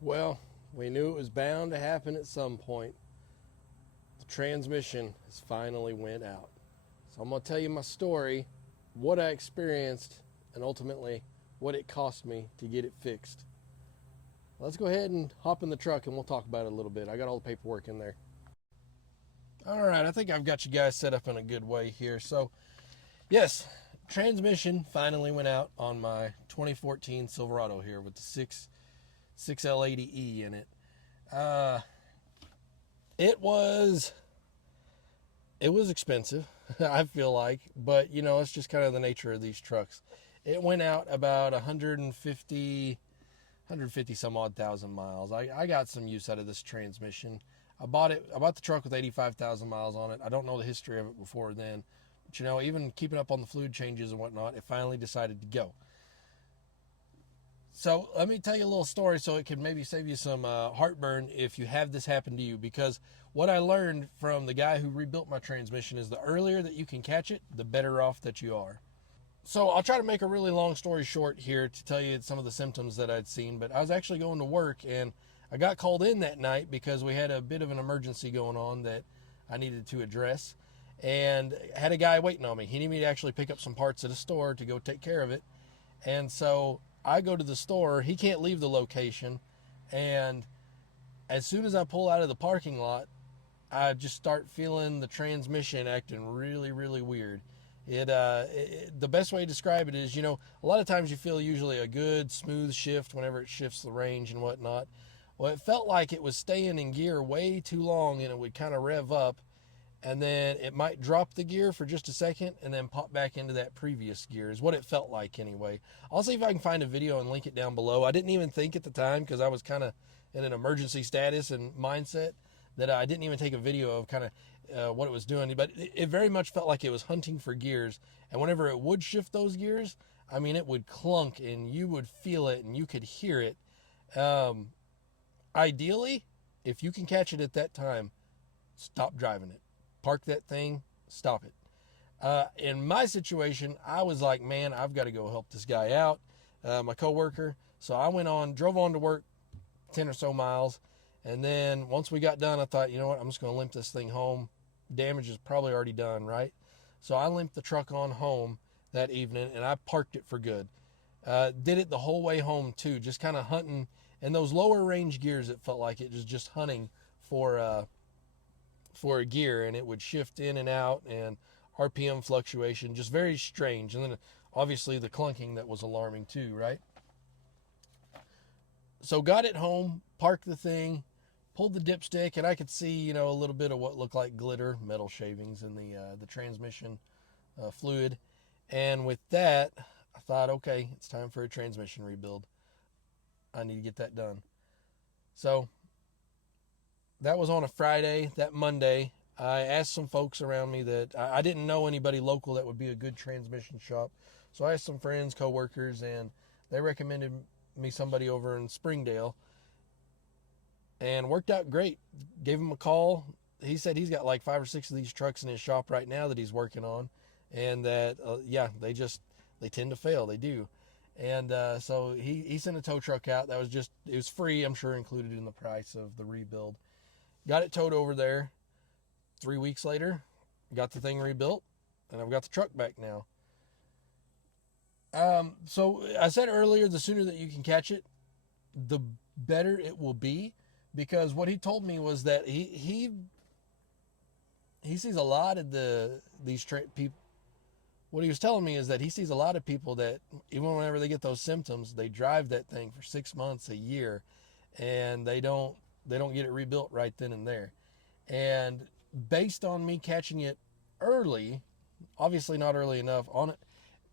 Well, we knew it was bound to happen at some point. The transmission has finally went out. So I'm going to tell you my story, what I experienced, and ultimately what it cost me to get it fixed. Let's go ahead and hop in the truck and we'll talk about it a little bit. I got all the paperwork in there. All right, I think I've got you guys set up in a good way here. So, yes, transmission finally went out on my 2014 Silverado here with the 6L80E in it. Uh, it was expensive, I feel like, but it's just kind of the nature of these trucks. It went out about 150 some odd thousand miles. I got some use out of this transmission. I bought the truck with 85,000 miles on it. I don't know the history of it before then, but even keeping up on the fluid changes and whatnot, it finally decided to go. So let me tell you a little story so it can maybe save you some heartburn if you have this happen to you, because what I learned from the guy who rebuilt my transmission is the earlier that you can catch it, the better off that you are. So I'll try to make a really long story short here to tell you some of the symptoms that I'd seen, but I was actually going to work and I got called in that night because we had a bit of an emergency going on that I needed to address, and had a guy waiting on me. He needed me to actually pick up some parts at a store to go take care of it. And so I go to the store, he can't leave the location, and as soon as I pull out of the parking lot, I just start feeling the transmission acting really, really weird. The best way to describe it is, a lot of times you feel usually a good smooth shift whenever it shifts the range and whatnot. Well, it felt like it was staying in gear way too long, and it would kind of rev up, and then it might drop the gear for just a second and then pop back into that previous gear, is what it felt like anyway. I'll see if I can find a video and link it down below. I didn't even think at the time, because I was kind of in an emergency status and mindset, that I didn't even take a video of kind of what it was doing, but it very much felt like it was hunting for gears, and whenever it would shift those gears, I mean, it would clunk and you would feel it and you could hear it. Ideally, if you can catch it at that time, stop driving it. Park that thing, stop it. In my situation, I was like, man, I've got to go help this guy out, my coworker. So I drove on to work 10 or so miles. And then once we got done, I thought, you know what, I'm just going to limp this thing home. Damage is probably already done, right? So I limped the truck on home that evening, and I parked it for good. Did it the whole way home, too, just kind of hunting. And those lower range gears, it felt like it was just hunting for a gear, and it would shift in and out, and RPM fluctuation, just very strange. And then obviously the clunking that was alarming, too, right? So got it home, parked the thing, pulled the dipstick, and I could see, a little bit of what looked like glitter, metal shavings in the transmission fluid. And with that, I thought, okay, it's time for a transmission rebuild. I need to get that done. So that was on a Friday. That Monday, I asked some folks around me that I didn't know anybody local that would be a good transmission shop. So I asked some friends, coworkers, and they recommended me somebody over in Springdale, and worked out great. Gave him a call. He said he's got like 5 or 6 of these trucks in his shop right now that he's working on, and that they tend to fail. They do. And so he sent a tow truck out. It was free, I'm sure, included in the price of the rebuild. Got it towed over there. 3 weeks later, got the thing rebuilt, and I've got the truck back now. So I said earlier, the sooner that you can catch it, the better it will be, because what he told me was that he sees a lot of people. What he was telling me is that he sees a lot of people that even whenever they get those symptoms, they drive that thing for 6 months, a year, and they don't get it rebuilt right then and there. And based on me catching it early, obviously not early enough on it,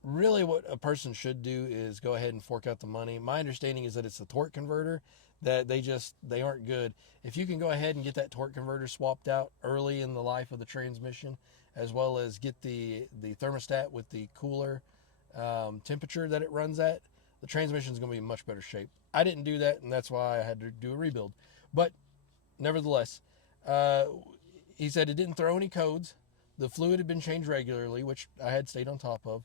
really what a person should do is go ahead and fork out the money. My understanding is that it's the torque converter that they aren't good. If you can go ahead and get that torque converter swapped out early in the life of the transmission, as well as get the thermostat with the cooler temperature that it runs at, the transmission is going to be in much better shape. I didn't do that, and that's why I had to do a rebuild. But nevertheless, he said it didn't throw any codes. The fluid had been changed regularly, which I had stayed on top of.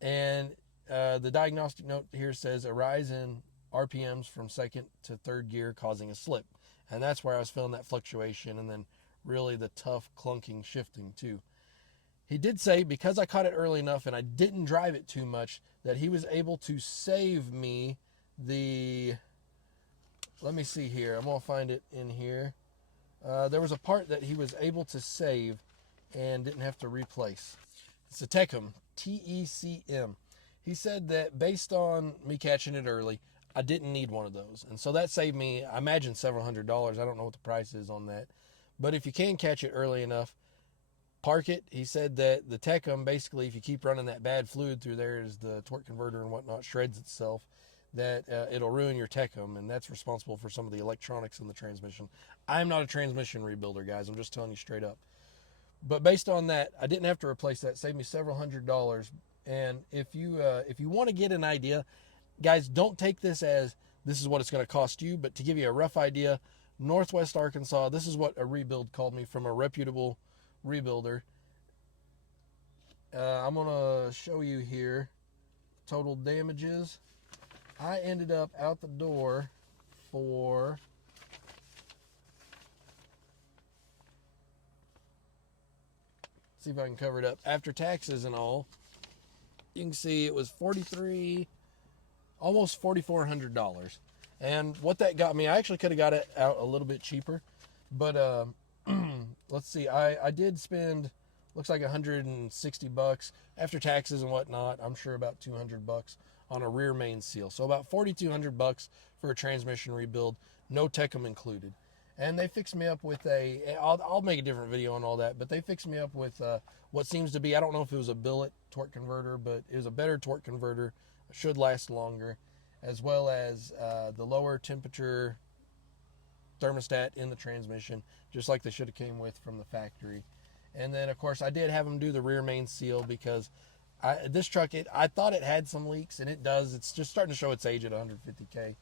And the diagnostic note here says a rise in RPMs from second to third gear causing a slip. And that's where I was feeling that fluctuation and then really the tough clunking shifting too. He did say because I caught it early enough and I didn't drive it too much that he was able to save me the, let me see here, I'm going to find it in here. There was a part that he was able to save and didn't have to replace. It's a Tecum, T-E-C-M. He said that based on me catching it early, I didn't need one of those. And so that saved me, I imagine, several $100s. I don't know what the price is on that. But if you can catch it early enough, park it. He said that the Tecum, basically, if you keep running that bad fluid through there as the torque converter and whatnot shreds itself, that it'll ruin your Tecum, and that's responsible for some of the electronics in the transmission. I'm not a transmission rebuilder, guys. I'm just telling you straight up. But based on that, I didn't have to replace that. Saved me several $100s. And if you want to get an idea, guys, don't take this as this is what it's going to cost you. But to give you a rough idea, Northwest Arkansas, this is what a rebuild called me from a reputable rebuilder. I'm going to show you here total damages. I ended up out the door for, see if I can cover it up, after taxes and all, you can see it was almost $4,400. And what that got me, I actually could have got it out a little bit cheaper, but let's see, I did spend, looks like $160 after taxes and whatnot. I'm sure about $200 on a rear main seal. So about $4,200 for a transmission rebuild, no Tecum included. And they fixed me up with I'll make a different video on all that, but they fixed me up with what seems to be, I don't know if it was a billet torque converter, but it was a better torque converter, should last longer, as well as the lower temperature thermostat in the transmission, just like they should have came with from the factory. And then, of course, I did have them do the rear main seal because this truck, I thought it had some leaks, and it does. It's just starting to show its age at 150K.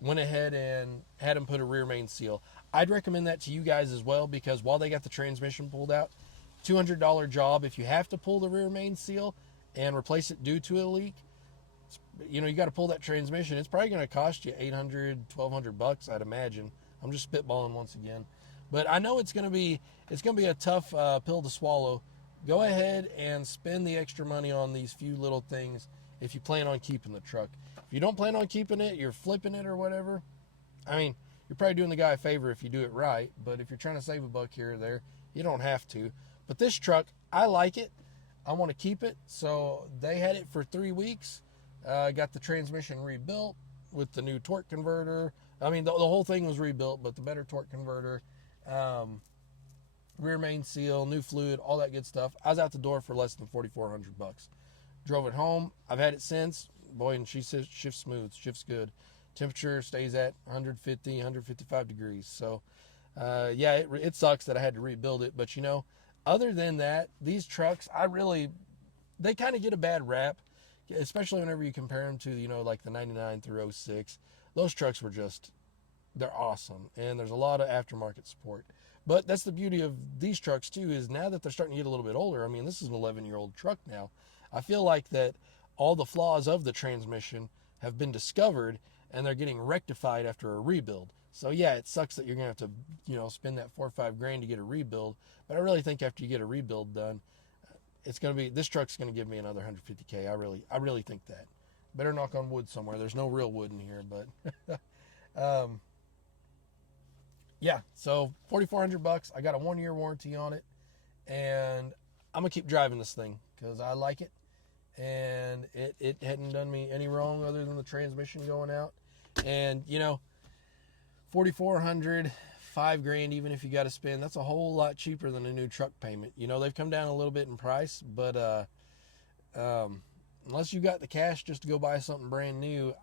Went ahead and had them put a rear main seal. I'd recommend that to you guys as well, because while they got the transmission pulled out, $200 job. If you have to pull the rear main seal and replace it due to a leak, you know, you got to pull that transmission. It's probably going to cost you $800, $1,200, I'd imagine. I'm just spitballing once again, but I know it's going to be a tough pill to swallow. Go ahead and spend the extra money on these few little things if you plan on keeping the truck. If you don't plan on keeping it, you're flipping it or whatever, I mean, you're probably doing the guy a favor if you do it right, but if you're trying to save a buck here or there, you don't have to. But this truck, I like it. I want to keep it. So they had it for 3 weeks. Got the transmission rebuilt with the new torque converter. I mean, the whole thing was rebuilt, but the better torque converter, rear main seal, new fluid, all that good stuff. I was out the door for less than $4,400. Drove it home. I've had it since. Boy, and she says shifts smooth, shifts good. Temperature stays at 150, 155 degrees. So, yeah, it sucks that I had to rebuild it. But, you know, other than that, these trucks, they kind of get a bad rap, especially whenever you compare them to, you know, like the 99 through 06. Those trucks were they're awesome. And there's a lot of aftermarket support. But that's the beauty of these trucks, too, is now that they're starting to get a little bit older, I mean, this is an 11-year-old truck now. I feel like that all the flaws of the transmission have been discovered, and they're getting rectified after a rebuild. So, yeah, it sucks that you're going to have to, you know, spend that $4 or $5 grand to get a rebuild. But I really think after you get a rebuild done, this truck's going to give me another 150K. I really think that. Better knock on wood somewhere. There's no real wood in here, but yeah, so $4,400. I got a 1-year warranty on it, and I'm going to keep driving this thing because I like it. And it hadn't done me any wrong other than the transmission going out. And, you know, $4,400, $5 grand, even if you got to spend, that's a whole lot cheaper than a new truck payment. You know, they've come down a little bit in price, but unless you got the cash just to go buy something brand new,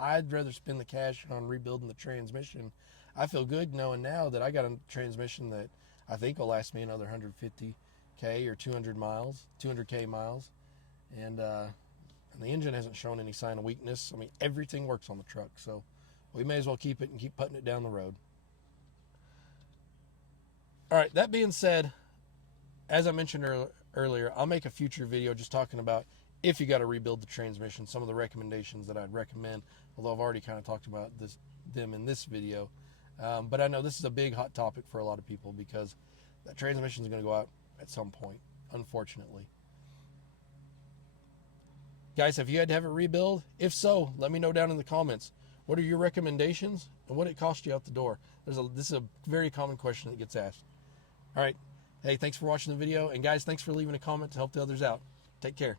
I'd rather spend the cash on rebuilding the transmission. I feel good knowing now that I got a transmission that I think will last me another 150K or 200K miles. And the engine hasn't shown any sign of weakness. I mean, everything works on the truck, so we may as well keep it and keep putting it down the road. All right, that being said, as I mentioned earlier, I'll make a future video just talking about if you got to rebuild the transmission, some of the recommendations that I'd recommend, although I've already kind of talked about them in this video. But I know this is a big hot topic for a lot of people because that transmission is going to go out at some point, unfortunately. Guys, have you had to have it rebuild? If so, let me know down in the comments. What are your recommendations and what it cost you out the door? This is a very common question that gets asked. All right. Hey, thanks for watching the video. And guys, thanks for leaving a comment to help the others out. Take care.